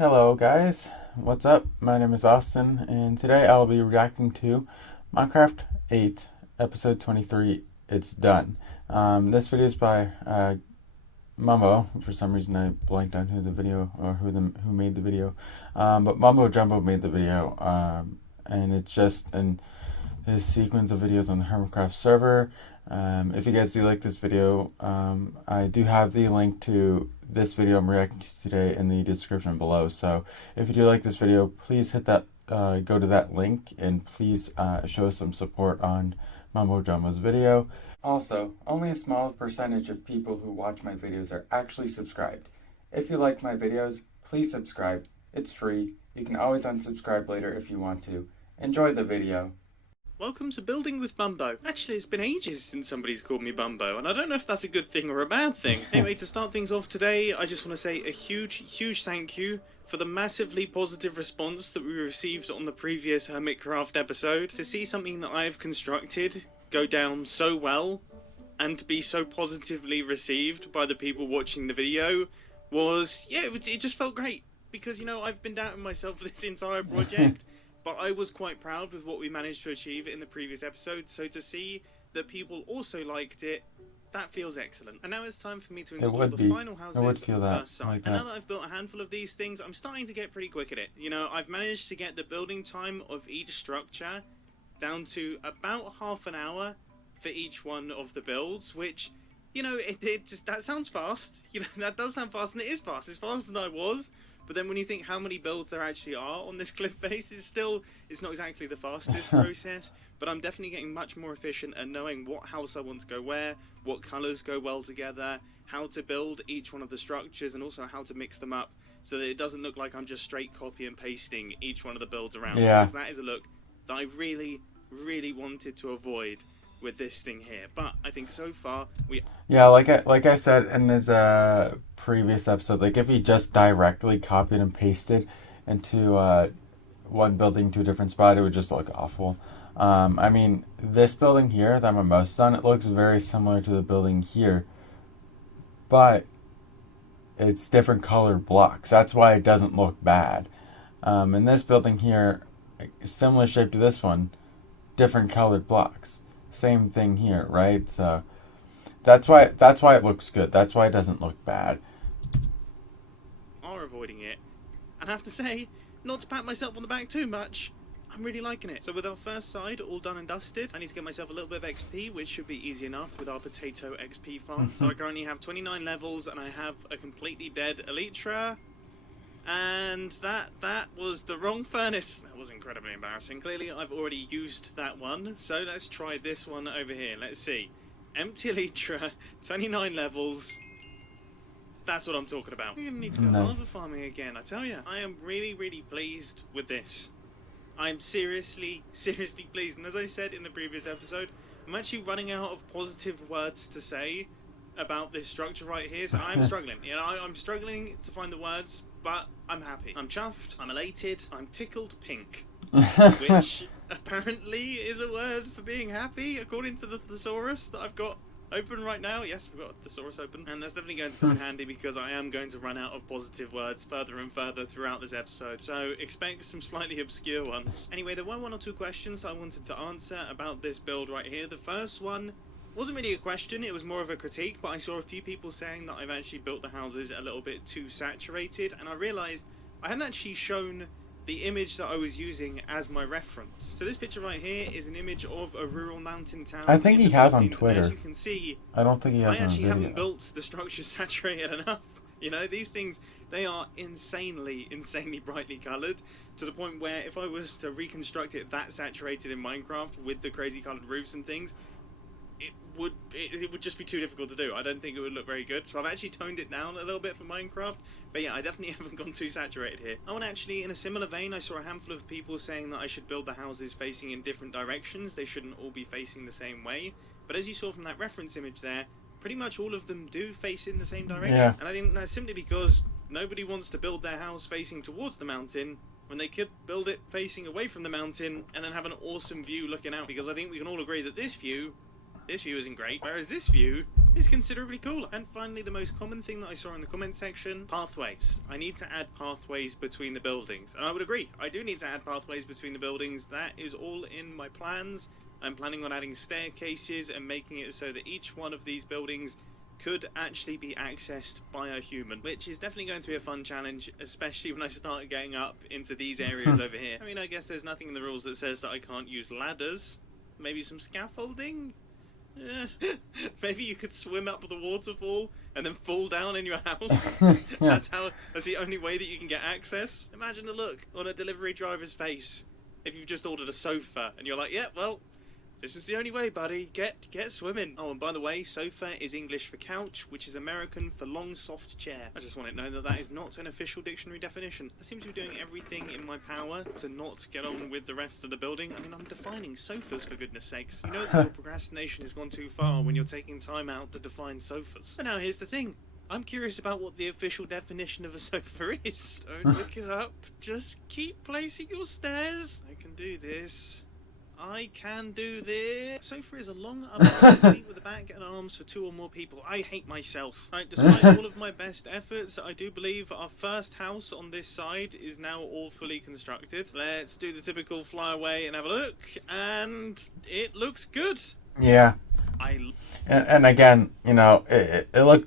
Hello guys, what's up? My name is Austin and today I'll be reacting to Minecraft 8 episode 23. It's done. This video is by Mumbo. For some reason I blanked on who the video or who made the video. But Mumbo Jumbo made the video. And it's just his sequence of videos on the Hermitcraft server. If you guys do like this video, I do have the link to this video I'm reacting to today in the description below. So if you do like this video, please hit that, go to that link, and please show some support on Mumbo Jumbo's video. Also, only a small percentage of people who watch my videos are actually subscribed. If you like my videos, please subscribe. It's free. You can always unsubscribe later if you want to. Enjoy the video. Welcome to Building with Mumbo. Actually, it's been ages since somebody's called me Mumbo, and I don't know if that's a good thing or a bad thing. Anyway, to start things off today, I just want to say a huge thank you for the massively positive response that we received on the previous Hermitcraft episode. To see something that I've constructed go down so well, and to be so positively received by the people watching the video was, yeah, it just felt great. Because, you know, I've been doubting myself for this entire project. But I was quite proud with what we managed to achieve in the previous episode, so to see that people also liked it, that feels excellent. And now it's time for me to install the final houses on the first site. And now that I've built a handful of these things, I'm starting to get pretty quick at it. You know, I've managed to get the building time of each structure down to about half an hour for each one of the builds, which, you know, that sounds fast. You know, that does sound fast, and it is fast. It's faster than I was. But then when you think how many builds there actually are on this cliff face, it's not exactly the fastest process, but I'm definitely getting much more efficient at knowing what house I want to go where, what colours go well together, how to build each one of the structures, and also how to mix them up so that it doesn't look like I'm just straight copy and pasting each one of the builds around. Yeah. Because that is a look that I really wanted to avoid with this thing here, but I think so far like I said in this previous episode, like if you just directly copied and pasted into one building to a different spot, it would just look awful. I mean, this building here that I'm almost on, it looks very similar to the building here, but it's different colored blocks. That's why it doesn't look bad. And this building here, similar shape to this one, different colored blocks. Same thing here, right? So that's why it looks good. That's why it doesn't look bad. Are avoiding it, and I have to say, not to pat myself on the back too much, I'm really liking it. So with our first side all done and dusted, I need to get myself a little bit of XP, which should be easy enough with our potato XP farm. So I currently have 29 levels, and I have a completely dead Elytra. And that was the wrong furnace. That was incredibly embarrassing. Clearly I've already used that one, so let's try this one over here. Let's see. Empty Elytra, 29 levels. That's what I'm talking about. We're gonna need to go lava farming again. I tell you, I am really pleased with this. I'm seriously pleased. And as I said in the previous episode, I'm actually running out of positive words to say about this structure right here, so I'm struggling. You know, I'm struggling to find the words, but I'm happy. I'm chuffed, I'm elated, I'm tickled pink. Which apparently is a word for being happy, according to the thesaurus that I've got open right now. Yes, I've got a thesaurus open, and that's definitely going to come in handy because I am going to run out of positive words further and further throughout this episode, so expect some slightly obscure ones. Anyway, there were one or two questions I wanted to answer about this build right here. The first one wasn't really a question, it was more of a critique, but I saw a few people saying that I've actually built the houses a little bit too saturated, and I realised I hadn't actually shown the image that I was using as my reference. So this picture right here is an image of a rural mountain town. I think he has on Twitter. As you can see, I don't think he has on video. I actually haven't built the structure saturated enough. You know, these things, they are insanely brightly coloured, to the point where if I was to reconstruct it that saturated in Minecraft with the crazy coloured roofs and things, it would just be too difficult to do. I don't think it would look very good, so I've actually toned it down a little bit for Minecraft, but yeah, I definitely haven't gone too saturated here. Oh, and actually, in a similar vein, I saw a handful of people saying that I should build the houses facing in different directions. They shouldn't all be facing the same way, but as you saw from that reference image there, pretty much all of them do face in the same direction. Yeah. And I think that's simply because nobody wants to build their house facing towards the mountain when they could build it facing away from the mountain and then have an awesome view looking out, because I think we can all agree that this view isn't great, whereas this view is considerably cooler. And finally, the most common thing that I saw in the comment section, pathways. I need to add pathways between the buildings. And I would agree, I do need to add pathways between the buildings. That is all in my plans. I'm planning on adding staircases and making it so that each one of these buildings could actually be accessed by a human, which is definitely going to be a fun challenge, especially when I start getting up into these areas over here. I mean, I guess there's nothing in the rules that says that I can't use ladders. Maybe some scaffolding? Maybe you could swim up the waterfall and then fall down in your house. That's the only way that you can get access. Imagine the look on a delivery driver's face if you've just ordered a sofa and you're like, yeah, well, this is the only way, buddy. Get swimming. Oh, and by the way, sofa is English for couch, which is American for long, soft chair. I just want it known that that is not an official dictionary definition. I seem to be doing everything in my power to not get on with the rest of the building. I mean, I'm defining sofas, for goodness sakes. You know that your procrastination has gone too far when you're taking time out to define sofas. But now here's the thing. I'm curious about what the official definition of a sofa is. Don't look it up. Just keep placing your stairs. I can do this. I can do this. Sofa is a long upright seat with a back and arms for 2 or more people. I hate myself. Right, despite all of my best efforts, I do believe our first house on this side is now all fully constructed. Let's do the typical fly away and have a look. And it looks good. Yeah. And again, you know, the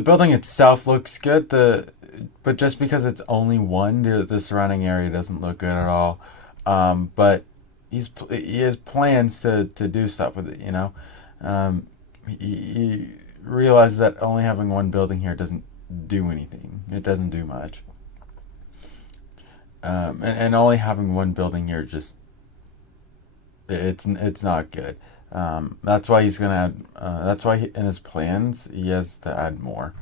building itself looks good. But just because it's only one, the surrounding area doesn't look good at all. But he has plans to do stuff with it, you know. He realizes that only having one building here doesn't do anything. It doesn't do much. And only having one building here just it's not good. That's why he's gonna add. That's why in his plans he has to add more.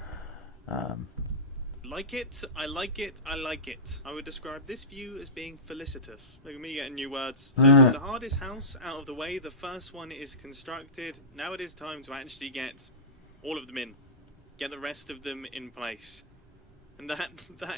Like it, I like it, I like it. I would describe this view as being felicitous. Look at me getting new words. So the hardest house out of the way, the first one is constructed. Now it is time to actually get all of them in. Get the rest of them in place. And that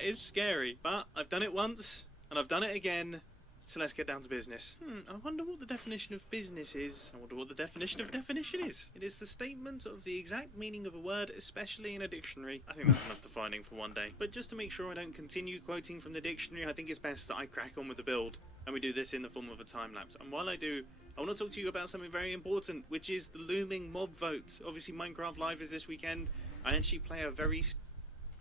is scary. But I've done it once, and I've done it again. So let's get down to business. I wonder what the definition of business is. I wonder what the definition of definition is. It is the statement of the exact meaning of a word, especially in a dictionary. I think that's enough defining for one day. But just to make sure I don't continue quoting from the dictionary, I think it's best that I crack on with the build, and we do this in the form of a time lapse. And while I do, I want to talk to you about something very important, which is the looming mob vote. Obviously, Minecraft Live is this weekend. I actually play a very...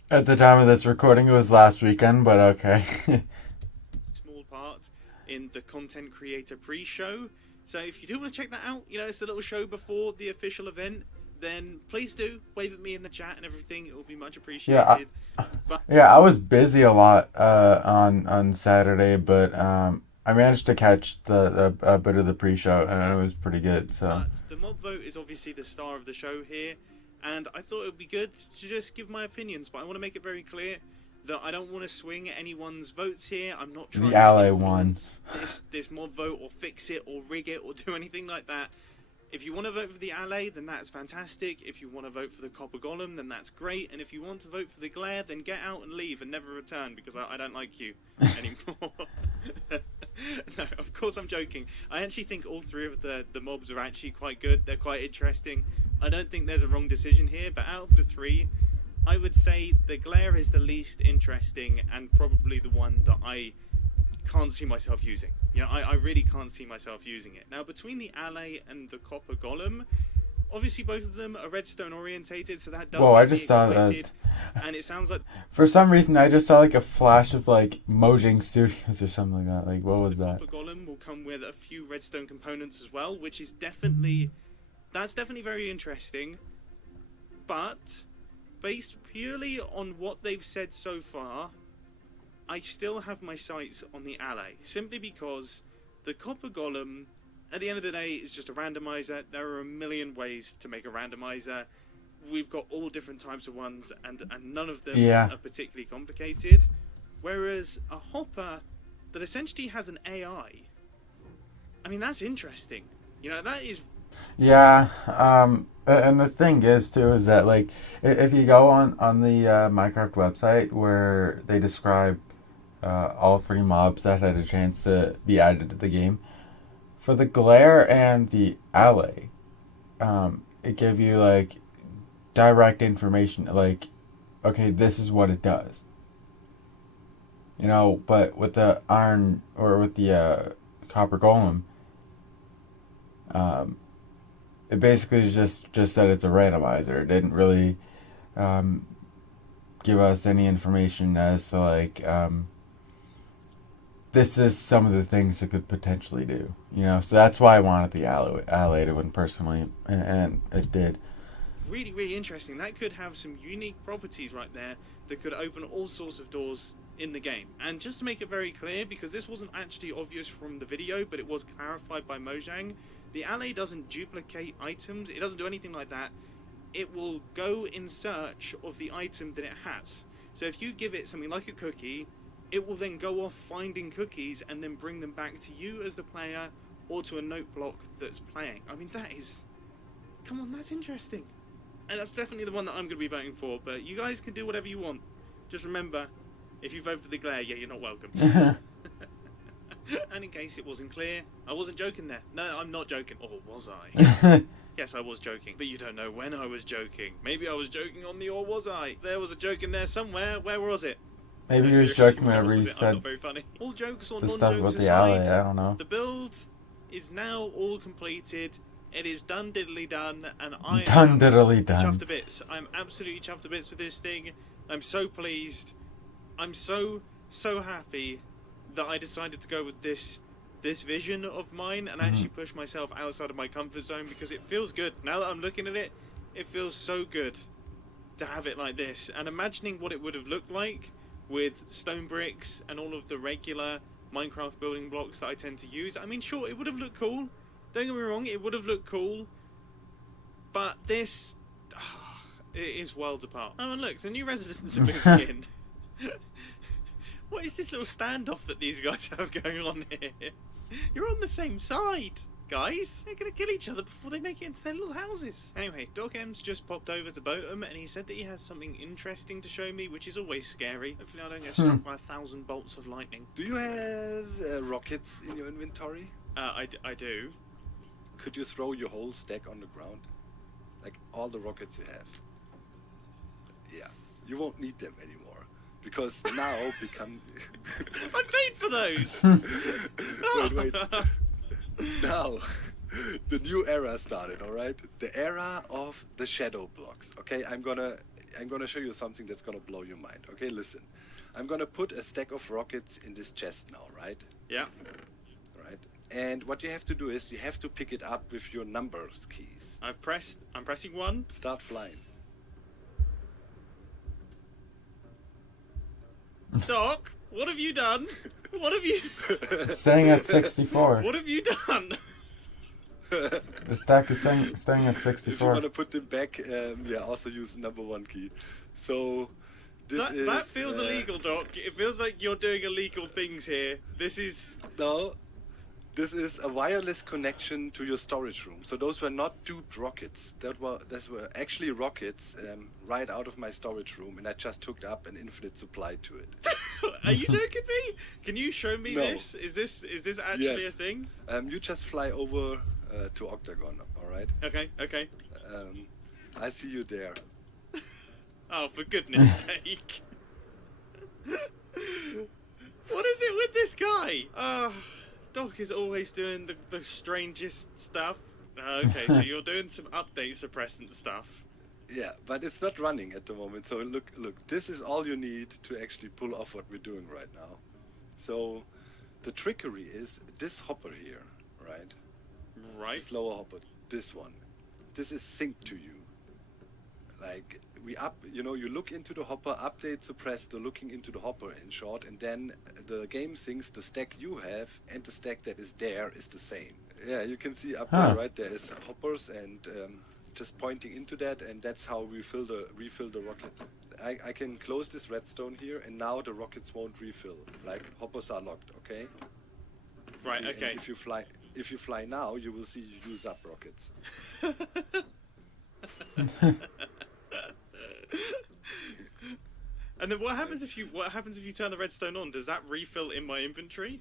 At the time of this recording, it was last weekend, but okay. small part in the content creator pre-show. So if you do want to check that out, you know, it's the little show before the official event, then please do wave at me in the chat and everything. It will be much appreciated. I was busy a lot on Saturday, but I managed to catch a bit of the pre-show, and it was pretty good. So but the mob vote is obviously the star of the show here, and I thought it would be good to just give my opinions, but I want to make it very clear that I don't want to swing anyone's votes here. I'm not trying the ally ones. This mob vote or fix it or rig it or do anything like that. If you want to vote for the ally, then that's fantastic. If you want to vote for the copper golem, then that's great. And if you want to vote for the glare, then get out and leave and never return, because I don't like you anymore. No, of course I'm joking. I actually think all 3 of the mobs are actually quite good. They're quite interesting. I don't think there's a wrong decision here, but out of the 3, I would say the glare is the least interesting and probably the one that I can't see myself using. You know, I really can't see myself using it. Now, between the ally and the copper golem, obviously both of them are redstone orientated, so that does I just saw that. And it sounds like... For some reason, I just saw like a flash of like Mojang Studios or something like that. Like, what was that? The copper golem will come with a few redstone components as well, which is definitely... That's definitely very interesting. But based purely on what they've said so far, I still have my sights on the ally, simply because the copper golem, at the end of the day, is just a randomizer. There are a million ways to make a randomizer. We've got all different types of ones, and none of them are particularly complicated. Whereas a hopper that essentially has an AI, I mean, that's interesting. You know, that is... Yeah, and the thing is too is that like if you go on the Minecraft website where they describe all 3 mobs that had a chance to be added to the game, for the glare and the ally, it gave you like direct information, like, okay, this is what it does. You know, but with the iron or with the copper golem, um, it basically just said it's a randomizer. It didn't really um, give us any information as to like this is some of the things it could potentially do. You know, so that's why I wanted the alligator one personally, and it did. Really, really interesting. That could have some unique properties right there that could open all sorts of doors in the game. And just to make it very clear, because this wasn't actually obvious from the video, but it was clarified by Mojang, the ally doesn't duplicate items. It doesn't do anything like that. It will go in search of the item that it has. So if you give it something like a cookie, it will then go off finding cookies and then bring them back to you as the player or to a note block that's playing. I mean, that is... Come on, that's interesting. And that's definitely the one that I'm going to be voting for, but you guys can do whatever you want. Just remember, if you vote for the glare, yeah, you're not welcome. And in case it wasn't clear, I wasn't joking there. No, I'm not joking. Or was I? Yes, I was joking, but you don't know when I was joking. Maybe I was joking on the or was I? There was a joke in there somewhere. Where was it? Maybe you were joking whenever you said not very funny. All jokes or the non-jokes stuff about aside, the ally. I don't know. the build is now all completed. It is done diddly done, and I Done am diddly done. chuffed to bits. I'm absolutely chuffed to bits with this thing. I'm so pleased. I'm so happy that I decided to go with this vision of mine and actually push myself outside of my comfort zone, because it feels good. Now that I'm looking at it, it feels so good to have it like this. And imagining what it would have looked like with stone bricks and all of the regular Minecraft building blocks that I tend to use. I mean, sure, it would have looked cool. Don't get me wrong, it would have looked cool. But this... it is worlds apart. Oh, and look, the new residents are moving in. What is this little standoff that these guys have going on here? You're on the same side, guys. They're going to kill each other before they make it into their little houses. Anyway, Doc M's just popped over to Boatum, and he said that he has something interesting to show me, which is always scary. Hopefully I don't get struck by 1,000 bolts of lightning. Do you have rockets in your inventory? I do. Could you throw your whole stack on the ground? Like all the rockets you have? Yeah. You won't need them anymore. Because now become... I paid for those! Wait. Now, the new era started, alright? The era of the shadow blocks, okay? I'm gonna show you something that's gonna blow your mind, okay? Listen. I'm gonna put a stack of rockets in this chest now, right? Yeah. Right. And what you have to do is you have to pick it up with your numbers keys. I'm pressing 1. Start flying. Doc, what have you done? What have you... Staying at 64. What have you done? The stack is staying at If you 64. want to put them back, also use number 1 key. So, That feels illegal, Doc. It feels like you're doing illegal things here. This is... No, this is a wireless connection to your storage room. So those were not duped rockets. Those were actually rockets right out of my storage room, and I just hooked up an infinite supply to it. Are you joking me? Can you show me No. this? Is this actually Yes. a thing? You just fly over to Octagon, alright? Okay. I see you there. Oh, for goodness sake. What is it with this guy? Doc is always doing the strangest stuff. Okay, so you're doing some update suppressant stuff. Yeah, but it's not running at the moment. So look, this is all you need to actually pull off what we're doing right now. So the trickery is this hopper here, right? Right. This lower hopper, this one. This is synced to you. Like, you look into the hopper, update suppress the looking into the hopper in short, and then the game syncs the stack you have and the stack that is there is the same. Yeah, you can see up there, right? There is hoppers and just pointing into that, and that's how we refill the rockets. I can close this redstone here, and now the rockets won't refill. Like, hoppers are locked, okay? Right, okay. If you fly now, you will see you use up rockets. And then what happens if you turn the redstone on? Does that refill in my inventory?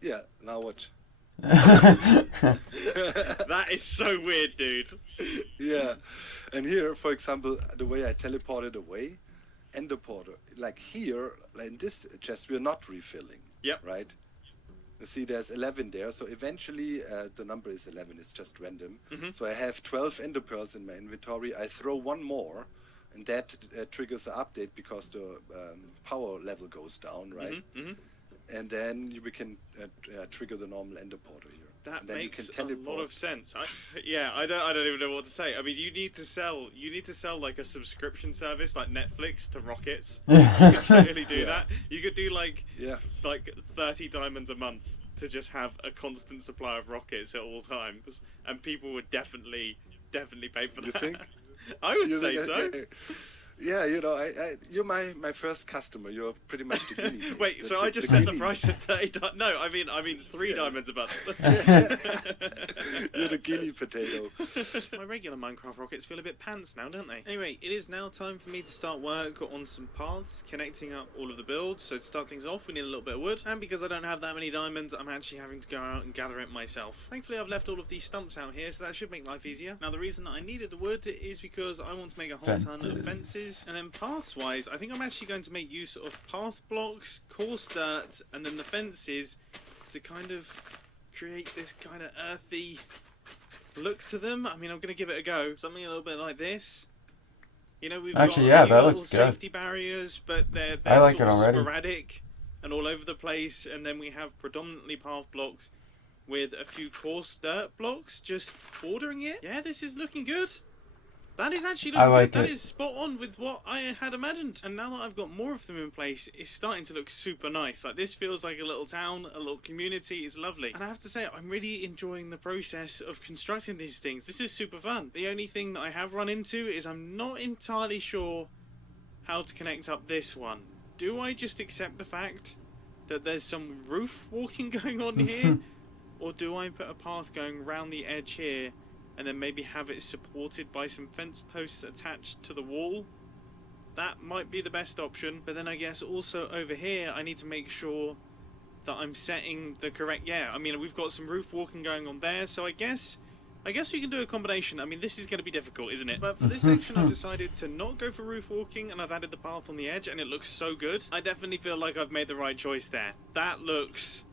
Yeah, now watch. That is so weird, dude. Yeah. And here, for example, the way I teleported away, ender portal, like here, like in this chest, we're not refilling. Yep. Right? You see, there's 11 there, so eventually the number is 11. It's just random. So I have 12 ender pearls in my inventory. I throw one more, and that triggers an update because the power level goes down, right? And then we can trigger the normal ender portal here. That and then makes you can teleport. a lot of sense. I don't even know what to say. I mean, you need to sell like a subscription service like Netflix to rockets. You could totally do that. You could do like 30 diamonds a month to just have a constant supply of rockets at all times, and people would definitely pay for that. You think? I would say so. Yeah, you know, you're my first customer. You're pretty much the guinea pig. Wait, so I just set the price at 30. No, I mean 3 diamonds a month. You're the guinea potato. My regular Minecraft rockets feel a bit pants now, don't they? Anyway, it is now time for me to start work on some paths, connecting up all of the builds. So to start things off, we need a little bit of wood, and because I don't have that many diamonds, I'm actually having to go out and gather it myself. Thankfully, I've left all of these stumps out here, so that should make life easier. Now, the reason that I needed the wood is because I want to make a whole ton of fences. And then paths-wise, I think I'm actually going to make use of path blocks, coarse dirt, and then the fences to kind of create this kind of earthy look to them. I mean, I'm going to give it a go. Something a little bit like this. You know, we've actually, got that little looks good. safety barriers, but they're I like sort it of already. sporadic and all over the place. And then we have predominantly path blocks with a few coarse dirt blocks just bordering it. Yeah, this is looking good. That is actually looking like good. That it. is spot on with what I had imagined. And now that I've got more of them in place, it's starting to look super nice. Like, this feels like a little town, a little community. It's lovely. And I have to say, I'm really enjoying the process of constructing these things. This is super fun. The only thing that I have run into is I'm not entirely sure how to connect up this one. Do I just accept the fact that there's some roof walking going on here? Or do I put a path going around the edge here and then maybe have it supported by some fence posts attached to the wall? That might be the best option. But then I guess also over here I need to make sure that I'm setting the correct... Yeah, I mean, we've got some roof walking going on there, so I guess we can do a combination. I mean, this is going to be difficult, isn't it? But for this section I've decided to not go for roof walking, and I've added the path on the edge, and it looks so good. I definitely feel like I've made the right choice there. That looks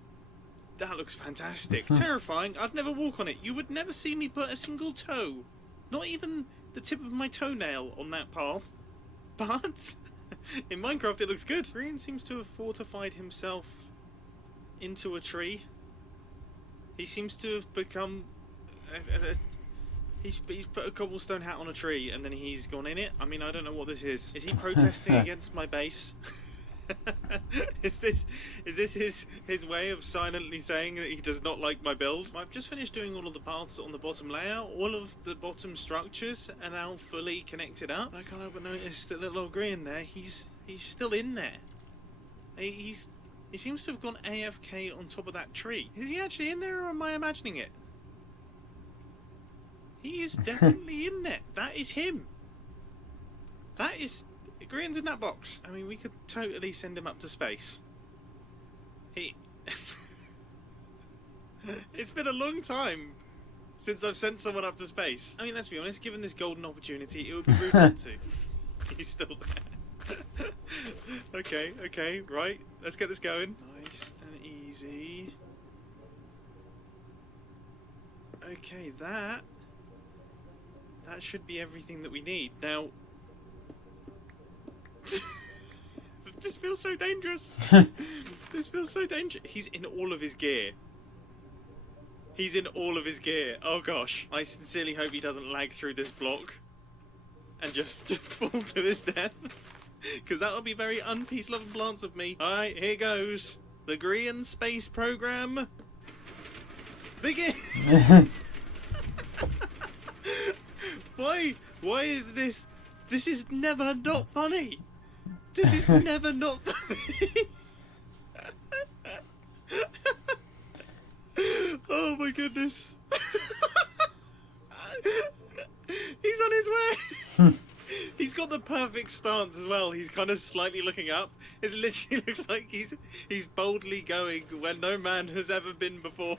fantastic. Terrifying. I'd never walk on it. You would never see me put a single toe, not even the tip of my toenail, on that path. But in Minecraft it looks good. Green seems to have fortified himself into a tree. He seems to have become... He's put a cobblestone hat on a tree and then he's gone in it. I mean, I don't know what this is. Is he protesting against my base? Is this his way of silently saying that he does not like my build? I've just finished doing all of the paths on the bottom layer. All of the bottom structures are now fully connected up. I can't help but notice that little old green there, he's still in there. He seems to have gone AFK on top of that tree. Is he actually in there, or am I imagining it? He is definitely in there. That is him. That is... Green's in that box. I mean, we could totally send him up to space. It's been a long time since I've sent someone up to space. I mean, let's be honest, given this golden opportunity, it would be rude not to. He's still there. Okay, right. Let's get this going. Nice and easy. Okay, that should be everything that we need. Now... This feels so dangerous. This feels so dangerous. He's in all of his gear. He's in all of his gear. Oh gosh. I sincerely hope he doesn't lag through this block and just fall to his death. Because that would be very unpeace-loving plants of me. Alright, here goes. The Green Space Program. Begin! Why is this... This is never not funny. This is never not funny. Oh my goodness. He's on his way. He's got the perfect stance as well. He's kind of slightly looking up. It literally looks like he's boldly going where no man has ever been before.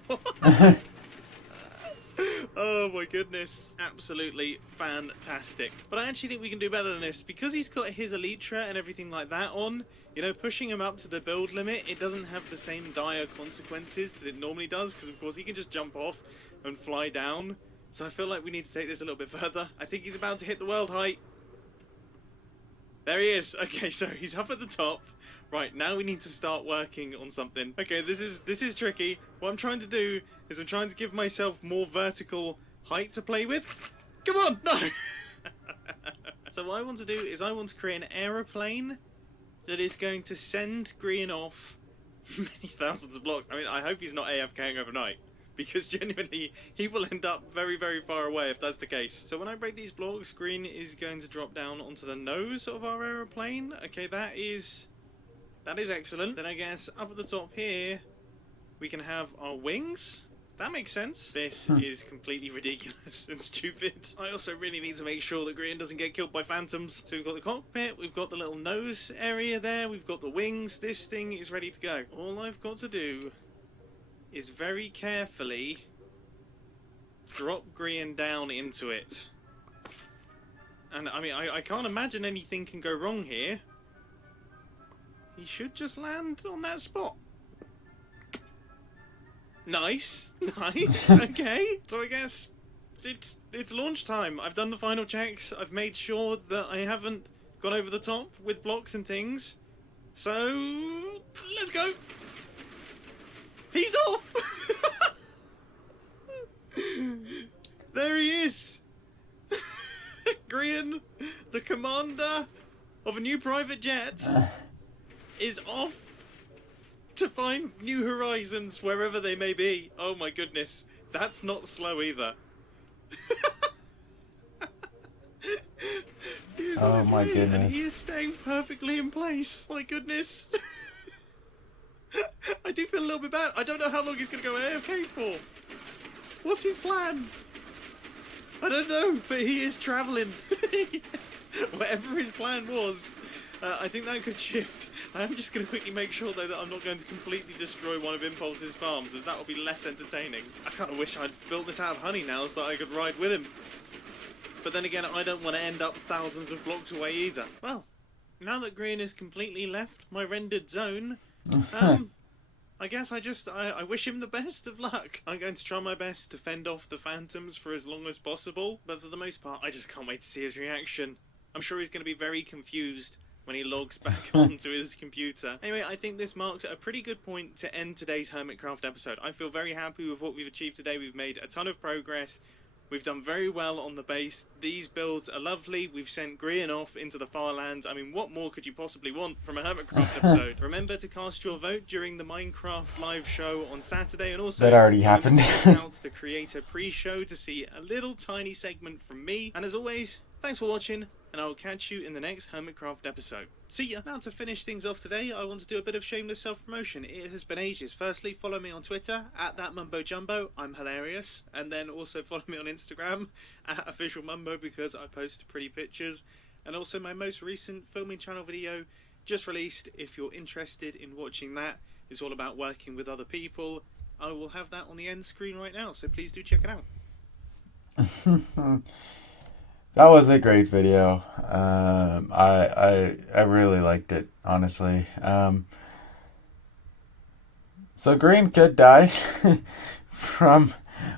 Oh Oh my goodness. Absolutely fantastic. But I actually think we can do better than this. Because he's got his Elytra and everything like that on, you know, pushing him up to the build limit, it doesn't have the same dire consequences that it normally does. Because, of course, he can just jump off and fly down. So I feel like we need to take this a little bit further. I think he's about to hit the world height. There he is. Okay, so he's up at the top. Right, now we need to start working on something. Okay, this is tricky. What I'm trying to do is I'm trying to give myself more vertical height to play with. Come on, no! So what I want to do is I want to create an aeroplane that is going to send Green off many thousands of blocks. I mean, I hope he's not AFKing overnight, because genuinely he will end up very, very far away if that's the case. So when I break these blocks, Green is going to drop down onto the nose of our aeroplane. Okay, that is excellent. Then I guess up at the top here, we can have our wings. That makes sense. This is completely ridiculous and stupid. I also really need to make sure that Green doesn't get killed by phantoms. So we've got the cockpit, we've got the little nose area there, we've got the wings. This thing is ready to go. All I've got to do is very carefully drop Green down into it. And I mean, I can't imagine anything can go wrong here. He should just land on that spot. Nice, nice, okay. So I guess it's launch time. I've done the final checks. I've made sure that I haven't gone over the top with blocks and things. So, let's go. He's off! There he is. Green, the commander of a new private jet, is off to find new horizons wherever they may be. Oh my goodness, that's not slow either. Oh my goodness. And he is staying perfectly in place. My goodness. I do feel a little bit bad. I don't know how long he's going to go AFK for. What's his plan? I don't know, but he is travelling. Whatever his plan was, I think that could shift. I am just going to quickly make sure, though, that I'm not going to completely destroy one of Impulse's farms, as that will be less entertaining. I kind of wish I'd built this out of honey now so that I could ride with him. But then again, I don't want to end up thousands of blocks away either. Well, now that Green has completely left my rendered zone, I guess I wish him the best of luck. I'm going to try my best to fend off the phantoms for as long as possible, but for the most part, I just can't wait to see his reaction. I'm sure he's going to be very confused when he logs back onto his computer. Anyway, I think this marks a pretty good point to end today's Hermitcraft episode. I feel very happy with what we've achieved today. We've made a ton of progress. We've done very well on the base. These builds are lovely. We've sent Grian off into the far lands. I mean, what more could you possibly want from a Hermitcraft episode? Remember to cast your vote during the Minecraft live show on Saturday, and also that already happened. Check out the creator pre-show to see a little tiny segment from me. And as always, thanks for watching, and I will catch you in the next Hermitcraft episode. See ya! Now to finish things off today, I want to do a bit of shameless self-promotion. It has been ages. Firstly, follow me on Twitter, @thatmumbojumbo, I'm hilarious. And then also follow me on Instagram, @officialmumbo, because I post pretty pictures. And also my most recent filming channel video, just released. If you're interested in watching that, it's all about working with other people. I will have that on the end screen right now, so please do check it out. That was a great video. I really liked it, honestly. So Green could die from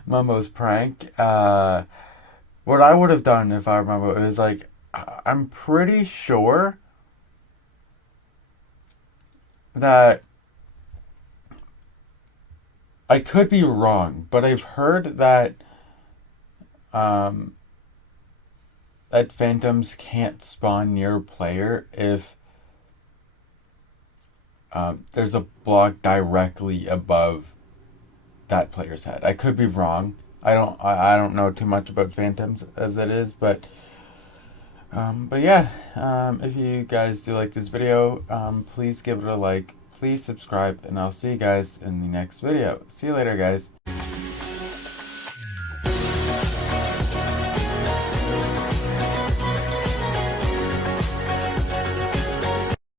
Mumbo's prank. What I would have done if I remember is like, I'm pretty sure that I could be wrong, but I've heard that that phantoms can't spawn near a player if there's a block directly above that player's head. I could be wrong. I don't know too much about phantoms as it is, but yeah. If you guys do like this video, please give it a like. Please subscribe, and I'll see you guys in the next video. See you later, guys.